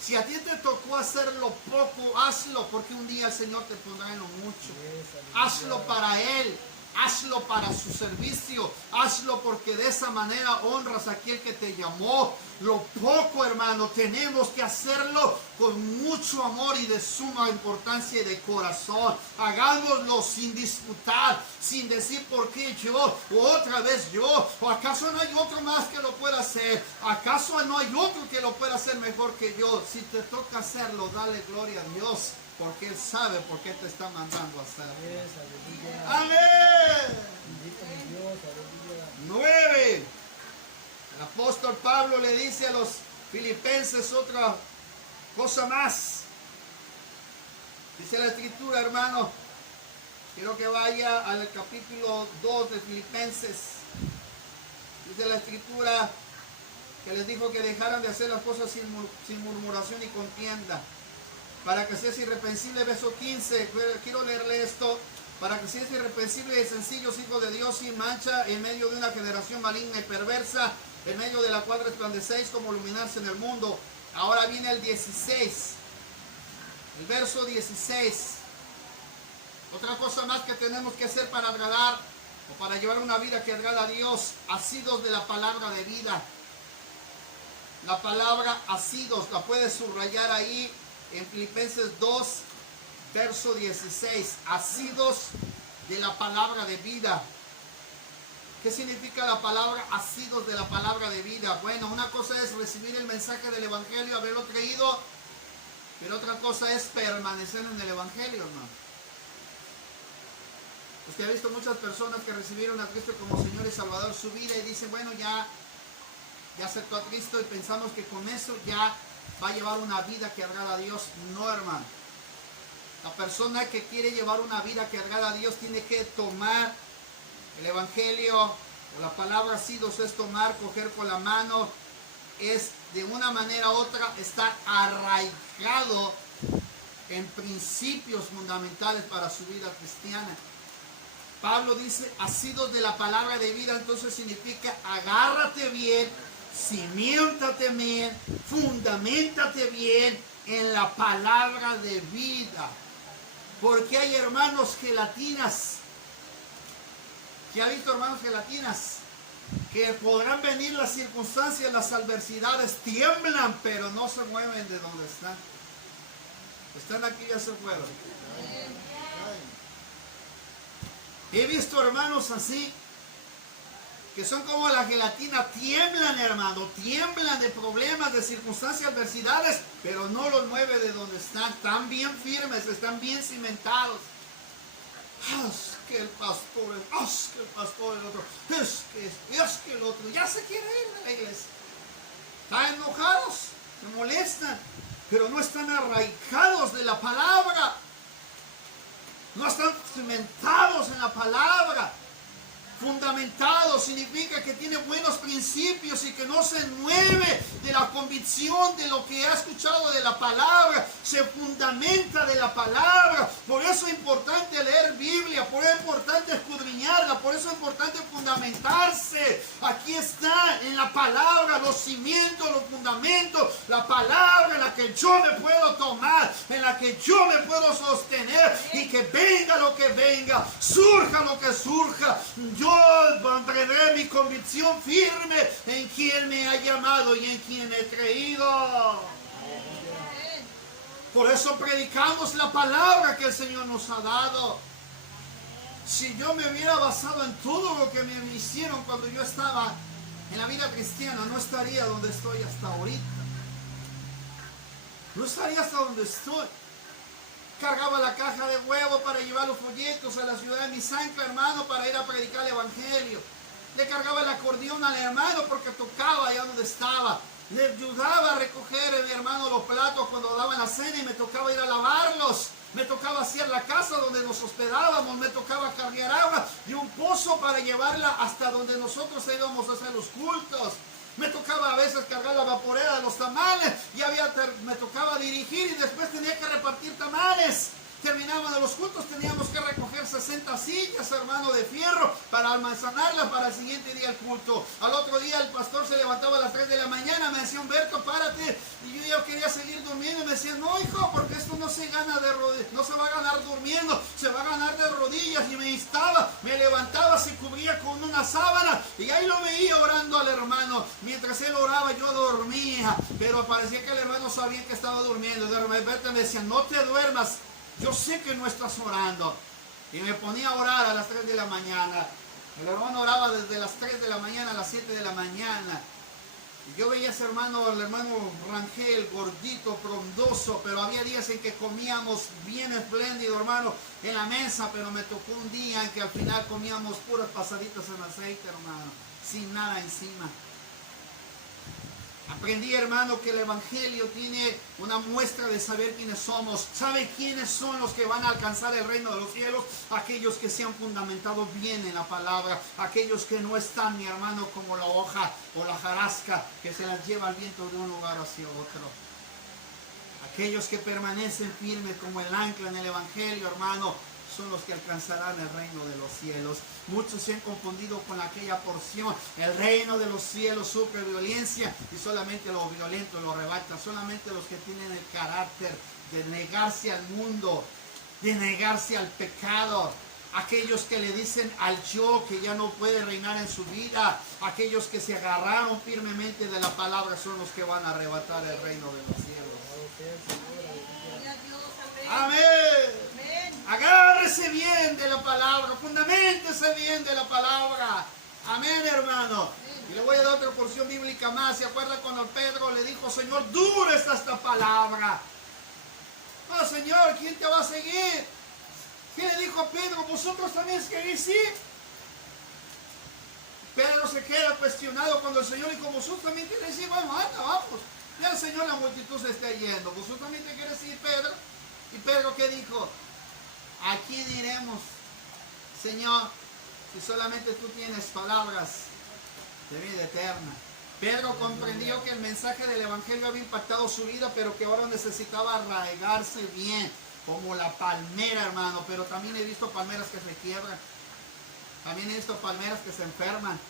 Si a ti te tocó hacer lo poco, hazlo, porque un día el Señor te pondrá en lo mucho. Hazlo para Él, hazlo para su servicio, hazlo porque de esa manera honras a aquel que te llamó. Lo poco, hermano, tenemos que hacerlo con mucho amor y de suma importancia y de corazón. Hagámoslo sin disputar, sin decir por qué yo, o otra vez yo, o acaso no hay otro más que lo pueda hacer, acaso no hay otro que lo pueda hacer mejor que yo. Si te toca hacerlo, dale gloria a Dios, porque Él sabe por qué te está mandando a hacerlo. Amén. 9. El apóstol Pablo le dice a los filipenses otra cosa más. Dice la escritura, hermano, quiero que vaya al capítulo 2 de Filipenses. Dice la escritura que les dijo que dejaran de hacer las cosas sin murmuración y contienda, para que seas irreprensible. Verso 15, quiero leerle esto. Para que seas irreprensible y sencillos, hijos de Dios, sin mancha, en medio de una generación maligna y perversa, en medio de la cual resplandecéis como luminarse en el mundo. Ahora viene el 16, el verso 16. Otra cosa más que tenemos que hacer para agradar o para llevar una vida que agrada a Dios, asidos de la palabra de vida. La palabra asidos, la puedes subrayar ahí en Filipenses 2, verso 16. Asidos de la palabra de vida. ¿Qué significa la palabra asidos de la palabra de vida? Bueno, una cosa es recibir el mensaje del Evangelio, haberlo creído, pero otra cosa es permanecer en el Evangelio, hermano. Usted ha visto muchas personas que recibieron a Cristo como Señor y Salvador su vida y dicen, bueno, ya aceptó a Cristo y pensamos que con eso ya va a llevar una vida que agrada a Dios. No, hermano. La persona que quiere llevar una vida que agrada a Dios tiene que tomar el Evangelio o la palabra asidos, es tomar, coger con la mano, es de una manera u otra estar arraigado en principios fundamentales para su vida cristiana. Pablo dice, asidos de la palabra de vida, entonces significa agárrate bien, cimiéntate bien, fundamentate bien en la palabra de vida. Porque hay hermanos gelatinas, que ha visto hermanos gelatinas, que podrán venir las circunstancias, las adversidades, tiemblan, pero no se mueven de donde están. Están aquí, ya se fueron. He visto hermanos así, que son como la gelatina, tiemblan, hermano, tiemblan de problemas, de circunstancias, adversidades, pero no los mueve de donde están bien firmes, están bien cimentados. Es que el pastor, es que el pastor, el otro, es que el otro, ya se quiere ir de la iglesia. Están enojados, se molestan, pero no están arraigados de la palabra. No están cimentados en la palabra. Fundamentado significa que tiene buenos principios y que no se mueve de la convicción de lo que ha escuchado de la palabra, se fundamenta de la palabra. Por eso es importante leer Biblia, por eso es importante escudriñarla, por eso es importante fundamentarse. Aquí está en la palabra los cimientos, los fundamentos, la palabra en la que yo me puedo tomar, en la que yo me puedo sostener y que venga lo que venga, surja lo que surja. Yo mantendré mi convicción firme en quien me ha llamado y en quien he creído. Por eso predicamos la palabra que el Señor nos ha dado. Si yo me hubiera basado en todo lo que me hicieron cuando yo estaba en la vida cristiana, no estaría donde estoy hasta ahorita. No estaría hasta donde estoy. Cargaba la caja de huevo para llevar los folletos a la ciudad de Misancla, hermano, para ir a predicar el Evangelio. Le cargaba el acordeón al hermano porque tocaba allá donde estaba. Le ayudaba a recoger, mi hermano, los platos cuando daban la cena y me tocaba ir a lavarlos. Me tocaba hacer la casa donde nos hospedábamos, me tocaba cargar agua y un pozo para llevarla hasta donde nosotros íbamos a hacer los cultos. Me tocaba a veces cargar la vaporera de los tamales y me tocaba dirigir y después tenía que repartir tamales. Terminaban de los cultos, teníamos que recoger 60 sillas, hermano, de fierro para almacenarlas para el siguiente día el culto. Al otro día el pastor se levantaba a las 3 de la mañana, me decía, Humberto, párate. Y yo ya quería seguir durmiendo y me decía, no, hijo, porque esto no se gana no se va a ganar durmiendo, se va a ganar de rodillas. Y me instaba, me levantaba, se cubría con una sábana y ahí lo veía orando al hermano. Mientras él oraba yo dormía, pero parecía que el hermano sabía que estaba durmiendo. De repente me decía, no te duermas, yo sé que no estás orando. Y me ponía a orar a las 3 de la mañana. El hermano oraba desde las 3 de la mañana a las 7 de la mañana. Y yo veía a ese hermano, el hermano Rangel, gordito, frondoso, pero había días en que comíamos bien espléndido, hermano, en la mesa, pero me tocó un día en que al final comíamos puras pasaditas en aceite, hermano, sin nada encima. Aprendí, hermano, que el Evangelio tiene una muestra de saber quiénes somos. ¿Sabe quiénes son los que van a alcanzar el reino de los cielos? Aquellos que se han fundamentado bien en la palabra. Aquellos que no están, mi hermano, como la hoja o la jarasca que se las lleva el viento de un lugar hacia otro. Aquellos que permanecen firmes como el ancla en el Evangelio, hermano, son los que alcanzarán el reino de los cielos. Muchos se han confundido con aquella porción. El reino de los cielos sufre violencia y solamente los violentos lo arrebatan. Solamente los que tienen el carácter de negarse al mundo, de negarse al pecado, aquellos que le dicen al yo que ya no puede reinar en su vida, aquellos que se agarraron firmemente de la palabra son los que van a arrebatar el reino de los cielos. Gloria a Dios, amén. Amén. Amén. Agárrese bien de la palabra, fundamentese bien de la palabra. Amén, hermano. Y le voy a dar otra porción bíblica más. ¿Se acuerda cuando Pedro le dijo, Señor, dura está esta palabra? No, Señor, ¿quién te va a seguir? ¿Qué le dijo a Pedro? ¿Vosotros también queréis ir? Pedro se queda cuestionado cuando el Señor dijo, ¿vosotros también queréis ir? Bueno, anda, vamos. Ya el Señor, la multitud se está yendo. ¿Vosotros también te quieres ir, Pedro? Y Pedro, ¿qué dijo? ¿A quién iremos, Señor, si solamente tú tienes palabras de vida eterna? Pedro comprendió que el mensaje del Evangelio había impactado su vida, pero que ahora necesitaba arraigarse bien, como la palmera, hermano. Pero también he visto palmeras que se quiebran. También he visto palmeras que se enferman.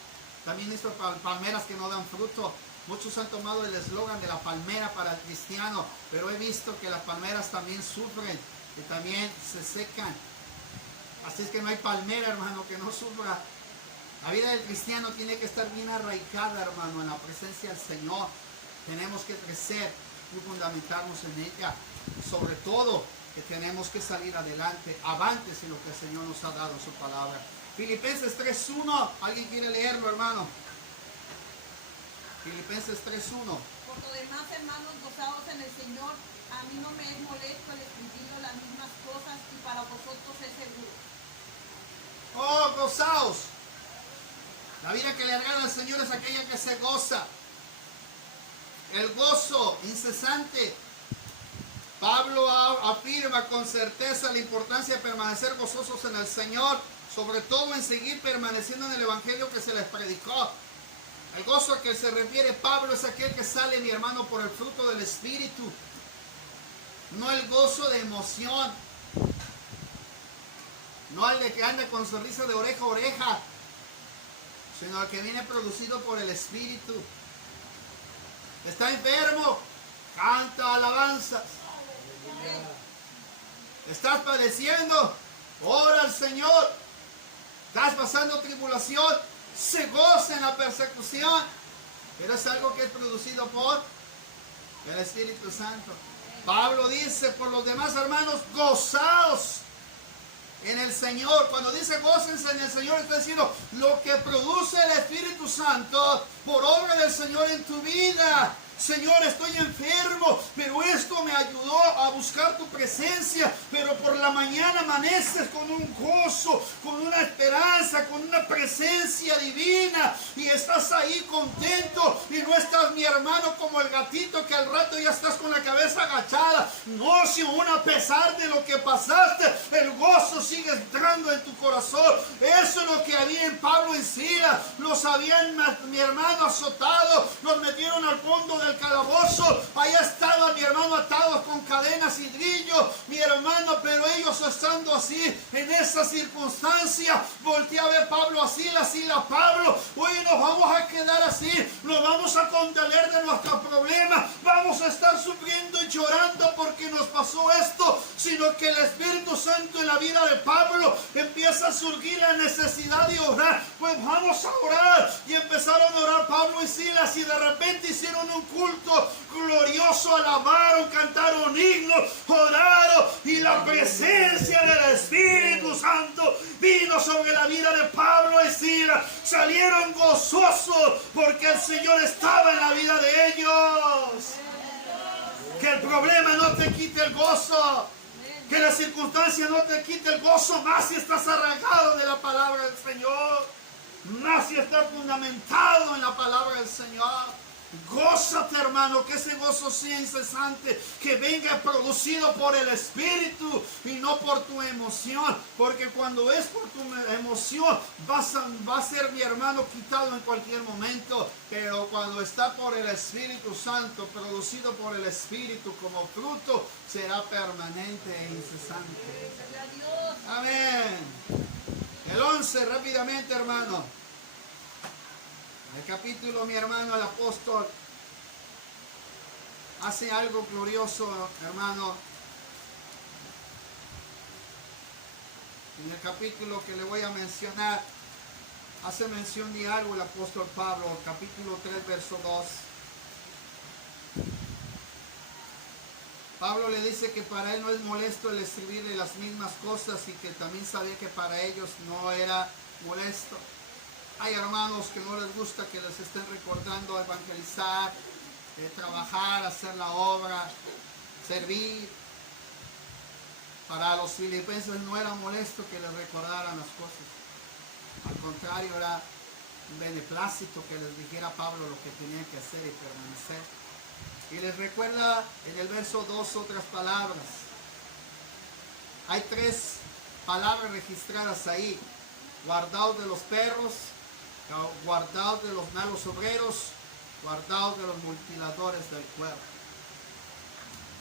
También he visto palmeras que no dan fruto. Muchos han tomado el eslogan de la palmera para el cristiano, pero he visto que las palmeras también sufren, que también se secan. Así es que no hay palmera, hermano, que no sufra. La vida del cristiano tiene que estar bien arraigada, hermano, en la presencia del Señor. Tenemos que crecer y fundamentarnos en ella. Sobre todo, que tenemos que salir adelante, avantes en lo que el Señor nos ha dado en su palabra. Filipenses 3:1. ¿Alguien quiere leerlo, hermano? Filipenses 3:1. Por lo demás, hermanos, gozaos en el Señor. A mí no me es molesto el escribir las mismas cosas y para vosotros es seguro. Oh, gozaos. La vida que le agrada al Señor es aquella que se goza. El gozo incesante. Pablo afirma con certeza la importancia de permanecer gozosos en el Señor, sobre todo en seguir permaneciendo en el Evangelio que se les predicó. El gozo a que se refiere Pablo es aquel que sale, mi hermano, por el fruto del Espíritu. No el gozo de emoción. No el de que anda con sonrisa de oreja a oreja, sino el que viene producido por el Espíritu. ¿Está enfermo? Canta alabanzas. ¿Estás padeciendo? Ora al Señor. ¿Estás pasando tribulación? Se goza en la persecución. Pero es algo que es producido por el Espíritu Santo. Pablo dice, por los demás, hermanos, gozaos en el Señor. Cuando dice gócense en el Señor, está diciendo lo que produce el Espíritu Santo por obra del Señor en tu vida. Señor, estoy enfermo, pero esto me ayudó a buscar tu presencia. Pero por la mañana amaneces con un gozo, con una esperanza, con una presencia divina. Y estás ahí contento. Y no estás, mi hermano, como el gatito que al rato ya estás con la cabeza agachada. No, si aún a pesar de lo que pasaste, el gozo sigue entrando en tu corazón. Eso es lo que había en Pablo y Silas. Los habían, mi hermano, azotado. Los metieron al fondo del calabozo. Allá estaban, mi hermano, atados con cadenas y grillos, mi hermano, pero ellos estando así, en esa circunstancia, voltea a ver Pablo a Silas, Silas a Pablo. Hoy nos vamos a quedar así, nos vamos a contener de nuestro problema, vamos a estar sufriendo y llorando porque nos pasó esto, sino que el Espíritu Santo en la vida de Pablo empieza a surgir la necesidad de orar. Pues vamos a orar. Y empezaron a orar Pablo y Silas, y de repente hicieron un culto glorioso, alabaron, cantaron himnos, oraron, y la presencia del Espíritu Santo vino sobre la vida de Pablo y Silas. Salieron gozosos porque el Señor estaba en la vida de ellos. Que el problema no te quite el gozo, que la circunstancia no te quite el gozo, más si estás arraigado de la palabra del Señor, más si estás fundamentado en la palabra del Señor. Gózate, hermano, que ese gozo sea incesante, que venga producido por el Espíritu y no por tu emoción, porque cuando es por tu emoción va a ser, mi hermano, quitado en cualquier momento, pero cuando está por el Espíritu Santo, producido por el Espíritu como fruto, será permanente e incesante. Amén. El 11, rápidamente, hermano. El capítulo, mi hermano, el apóstol hace algo glorioso, hermano. En el capítulo que le voy a mencionar, hace mención de algo el apóstol Pablo, capítulo 3, verso 2. Pablo le dice que para él no es molesto el escribirle las mismas cosas y que también sabía que para ellos no era molesto. Hay hermanos que no les gusta que les estén recordando evangelizar, trabajar, hacer la obra, servir. Para los filipenses no era molesto que les recordaran las cosas. Al contrario, era un beneplácito que les dijera a Pablo lo que tenían que hacer y permanecer. Y les recuerda en el verso 2 otras palabras. Hay 3 palabras registradas ahí. Guardaos de los perros, guardaos de los malos obreros, guardaos de los mutiladores del cuerpo.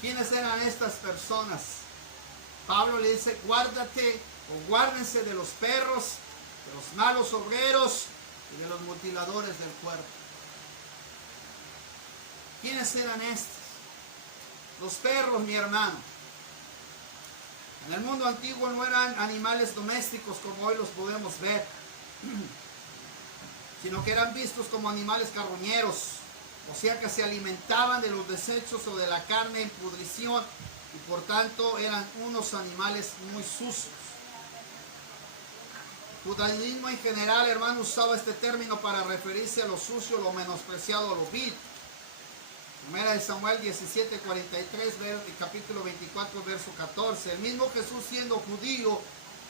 ¿Quiénes eran estas personas? Pablo le dice, guárdate o guárdense de los perros, de los malos obreros y de los mutiladores del cuerpo. ¿Quiénes eran estos? Los perros, mi hermano. En el mundo antiguo no eran animales domésticos como hoy los podemos ver, sino que eran vistos como animales carroñeros, o sea que se alimentaban de los desechos o de la carne en pudrición y por tanto eran unos animales muy sucios. El judaísmo en general, hermano, usaba este término para referirse a lo sucio, lo menospreciado, lo vil. Primera de Samuel 17:43, capítulo 24, verso 14. El mismo Jesús, siendo judío,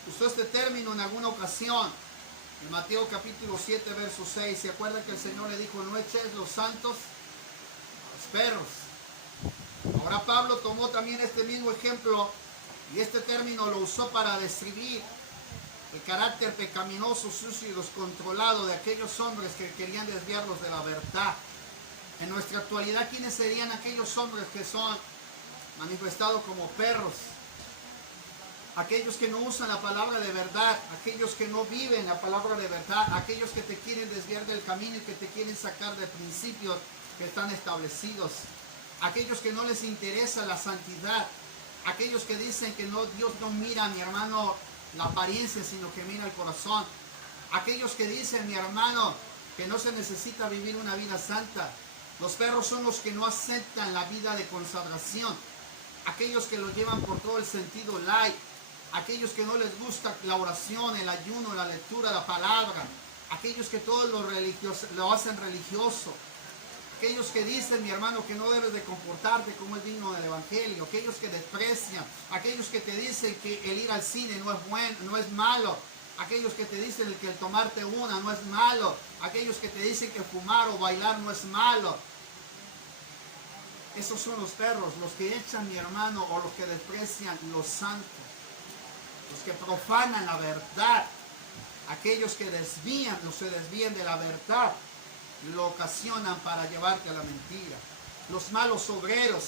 usó este término en alguna ocasión. En Mateo capítulo 7, verso 6, ¿se acuerda que el Señor le dijo, no eches los santos a los perros? Ahora Pablo tomó también este mismo ejemplo y este término lo usó para describir el carácter pecaminoso, sucio y descontrolado de aquellos hombres que querían desviarlos de la verdad. En nuestra actualidad, ¿quiénes serían aquellos hombres que son manifestados como perros? Aquellos que no usan la palabra de verdad, aquellos que no viven la palabra de verdad, aquellos que te quieren desviar del camino y que te quieren sacar de principios que están establecidos, aquellos que no les interesa la santidad, aquellos que dicen que no, Dios no mira, mi hermano, la apariencia, sino que mira el corazón, aquellos que dicen, mi hermano, que no se necesita vivir una vida santa. Los perros son los que no aceptan la vida de consagración, aquellos que lo llevan por todo el sentido light, aquellos que no les gusta la oración, el ayuno, la lectura, la palabra, aquellos que todo lo hacen religioso, aquellos que dicen, mi hermano, que no debes de comportarte como es digno del evangelio, aquellos que desprecian, aquellos que te dicen que el ir al cine no es bueno, no es malo, aquellos que te dicen que el tomarte una no es malo, aquellos que te dicen que fumar o bailar no es malo. Esos son los perros, los que echan, mi hermano, o los que desprecian lo santo, los que profanan la verdad, aquellos que desvían o se desvían de la verdad, lo ocasionan para llevarte a la mentira. Los malos obreros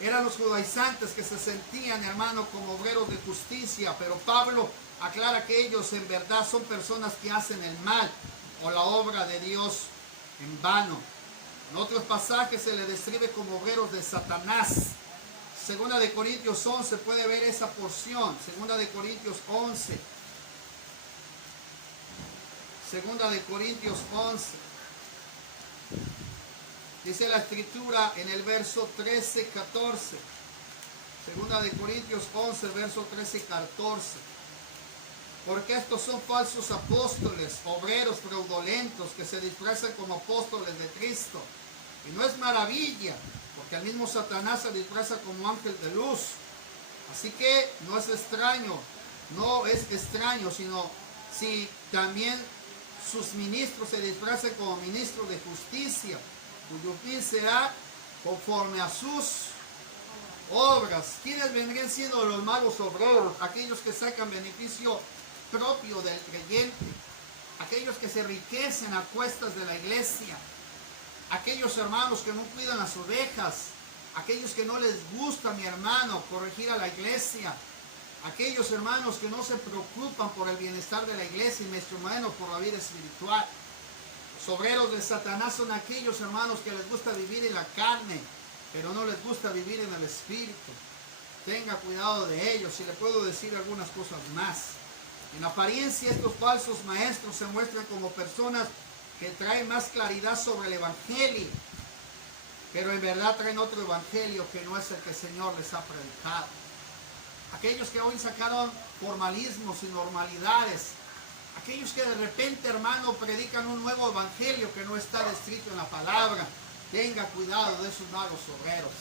eran los judaizantes que se sentían, hermano, como obreros de justicia, pero Pablo aclara que ellos en verdad son personas que hacen el mal o la obra de Dios en vano. En otros pasajes se le describe como obreros de Satanás. Segunda de Corintios 11 puede ver esa porción. Segunda de Corintios 11. Segunda de Corintios 11. Dice la escritura en el verso 13, 14. Segunda de Corintios 11, verso 13 y 14. Porque estos son falsos apóstoles, obreros fraudulentos que se disfrazan como apóstoles de Cristo. Y no es maravilla, porque el mismo Satanás se disfraza como ángel de luz. Así que no es extraño, sino si también sus ministros se disfrazan como ministros de justicia, cuyo fin será conforme a sus obras. ¿Quiénes vendrían siendo los malos obreros? Aquellos que sacan beneficio propio del creyente, aquellos que se enriquecen a cuestas de la iglesia, aquellos hermanos que no cuidan las ovejas, aquellos que no les gusta, mi hermano, corregir a la iglesia, aquellos hermanos que no se preocupan por el bienestar de la iglesia y mucho menos por la vida espiritual. Los obreros de Satanás son aquellos hermanos que les gusta vivir en la carne, pero no les gusta vivir en el espíritu. tenga cuidado de ellos. Y le puedo decir algunas cosas más. En apariencia estos falsos maestros se muestran como personas que traen más claridad sobre el evangelio, pero en verdad traen otro evangelio que no es el que el Señor les ha predicado. Aquellos que hoy sacaron formalismos y normalidades, aquellos que de repente, hermano, predican un nuevo evangelio que no está descrito en la palabra, tenga cuidado de esos malos obreros.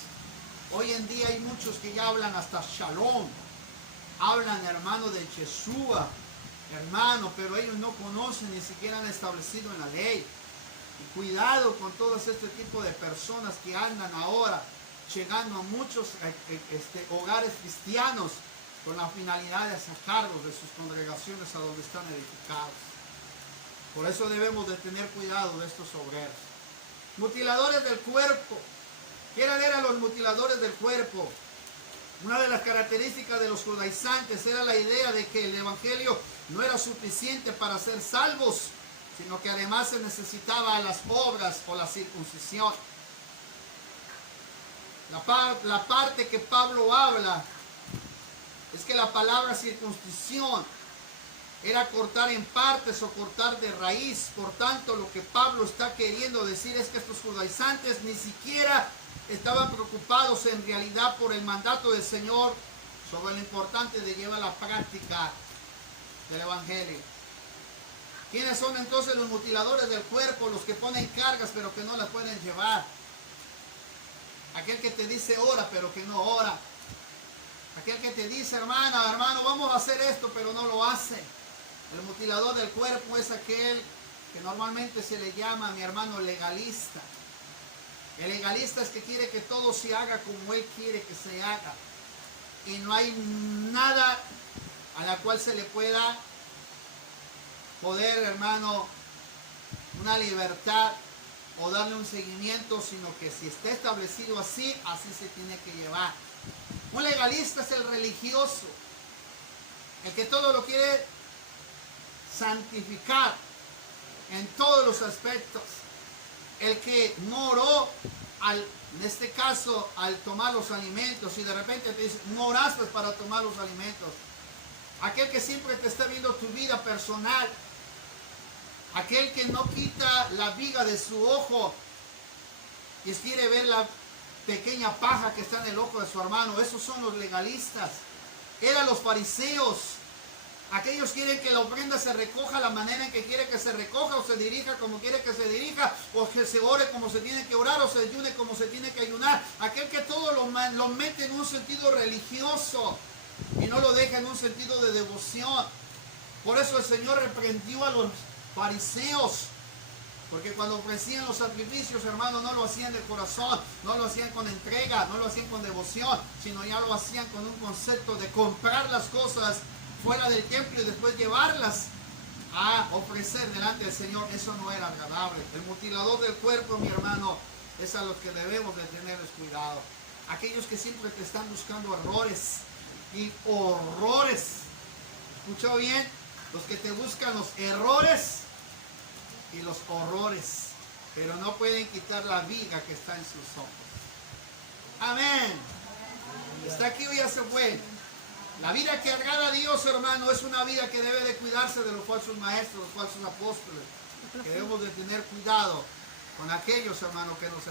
Hoy en día hay muchos que ya hablan hasta Shalom, hablan, hermano, de Yeshua, hermano, pero ellos no conocen, ni siquiera han establecido en la ley. Y cuidado con todos este tipo de personas que andan ahora llegando a muchos hogares cristianos con la finalidad de sacarlos de sus congregaciones a donde están edificados. Por eso debemos de tener cuidado de estos obreros. Mutiladores del cuerpo. ¿Quiénes eran los mutiladores del cuerpo? Una de las características de los judaizantes era la idea de que el evangelio no era suficiente para ser salvos, sino que además se necesitaba las obras o la circuncisión. La parte que Pablo habla es que la palabra circuncisión era cortar en partes o cortar de raíz. Por tanto, lo que Pablo está queriendo decir es que estos judaizantes ni siquiera estaban preocupados en realidad por el mandato del Señor sobre lo importante de llevar a la práctica del evangelio. ¿Quiénes son entonces los mutiladores del cuerpo? Los que ponen cargas pero que no las pueden llevar. Aquel que te dice ora pero que no ora. Aquel que te dice, hermano, vamos a hacer esto, pero no lo hace. El mutilador del cuerpo es aquel que normalmente se le llama, mi hermano, legalista. El legalista es que quiere que todo se haga como él quiere que se haga. Y no hay nada a la cual se le pueda poder, hermano, una libertad o darle un seguimiento, sino que si está establecido así, así se tiene que llevar. Un legalista es el religioso, el que todo lo quiere santificar en todos los aspectos, el que no oró en este caso al tomar los alimentos y de repente te dice no oraste para tomar los alimentos, aquel que siempre te está viendo tu vida personal, aquel que no quita la viga de su ojo y quiere ver la pequeña paja que está en el ojo de su hermano. Esos son los legalistas. Eran los fariseos. Aquellos quieren que la ofrenda se recoja la manera en que quiere que se recoja, o se dirija como quiere que se dirija, o que se ore como se tiene que orar, o se ayune como se tiene que ayunar. Aquel que todo lo mete en un sentido religioso y no lo deja en un sentido de devoción. Por eso el Señor reprendió a los fariseos, porque cuando ofrecían los sacrificios, hermanos, no lo hacían de corazón, no lo hacían con entrega, no lo hacían con devoción, sino ya lo hacían con un concepto de comprar las cosas fuera del templo y después llevarlas a ofrecer delante del Señor. Eso no era agradable. El mutilador del cuerpo, mi hermano, es a los que debemos de tenerles cuidado. Aquellos que siempre te están buscando errores y horrores. ¿Escuchó bien? Los que te buscan los errores y los horrores, pero no pueden quitar la viga que está en sus ojos. Amén. Está aquí o ya se fue. La vida que agrada a Dios, hermano, es una vida que debe de cuidarse de los falsos maestros, los falsos apóstoles. Que debemos de tener cuidado con aquellos, hermanos, que nos